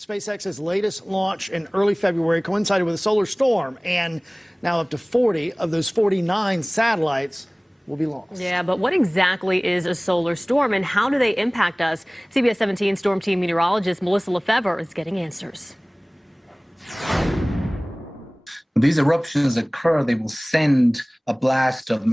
SpaceX's latest launch in early February coincided with a solar storm, and now up to 40 of those 49 satellites will be lost. Yeah, but what exactly is a solar storm and how do they impact us? CBS 17 Storm Team meteorologist Melissa LeVerrier is getting answers. When these eruptions occur, they will send a blast of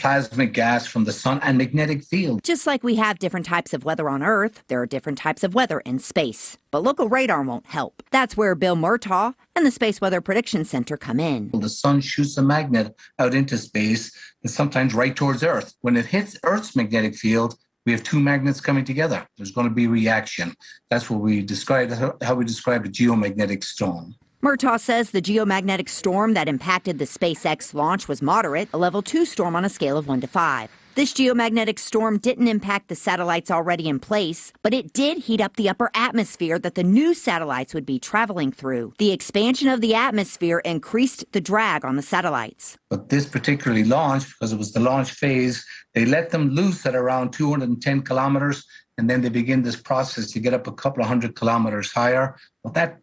plasmic gas from the sun and magnetic field. Just like we have different types of weather on Earth, there are different types of weather in space. But local radar won't help. That's where Bill Murtaugh and the Space Weather Prediction Center come in. The sun shoots a magnet out into space and sometimes right towards Earth. When it hits Earth's magnetic field, we have two magnets coming together. There's going to be reaction. That's what we describe, how we describe a geomagnetic storm. Murtaugh says the geomagnetic storm that impacted the SpaceX launch was moderate, a level 2 storm on a scale of 1 to 5. This geomagnetic storm didn't impact the satellites already in place, but it did heat up the upper atmosphere that the new satellites would be traveling through. The expansion of the atmosphere increased the drag on the satellites. But this particularly launched, because it was the launch phase, they let them loose at around 210 kilometers, and then they begin this process to get up a couple of hundred kilometers higher. But that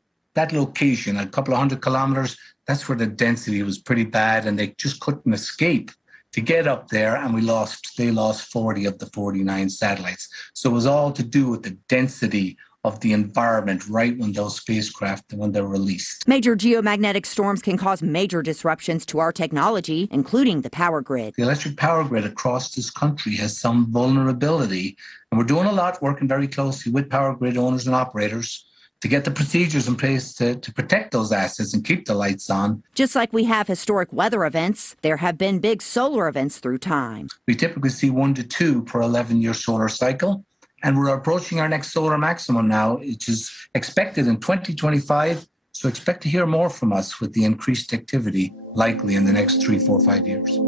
location, a couple of 100 kilometers, that's where the density was pretty bad, and they just couldn't escape to get up there, and they lost 40 of the 49 satellites. So it was all to do with the density of the environment right when those spacecraft, when they're released. Major geomagnetic storms can cause major disruptions to our technology, including the power grid. The electric power grid across this country has some vulnerability, and we're doing a lot, working very closely with power grid owners and operators to get the procedures in place to protect those assets and keep the lights on. Just like we have historic weather events, there have been big solar events through time. We typically see 1 to 2 per 11-year solar cycle, and we're approaching our next solar maximum now, which is expected in 2025. So expect to hear more from us with the increased activity likely in the next 3, 4, 5 years.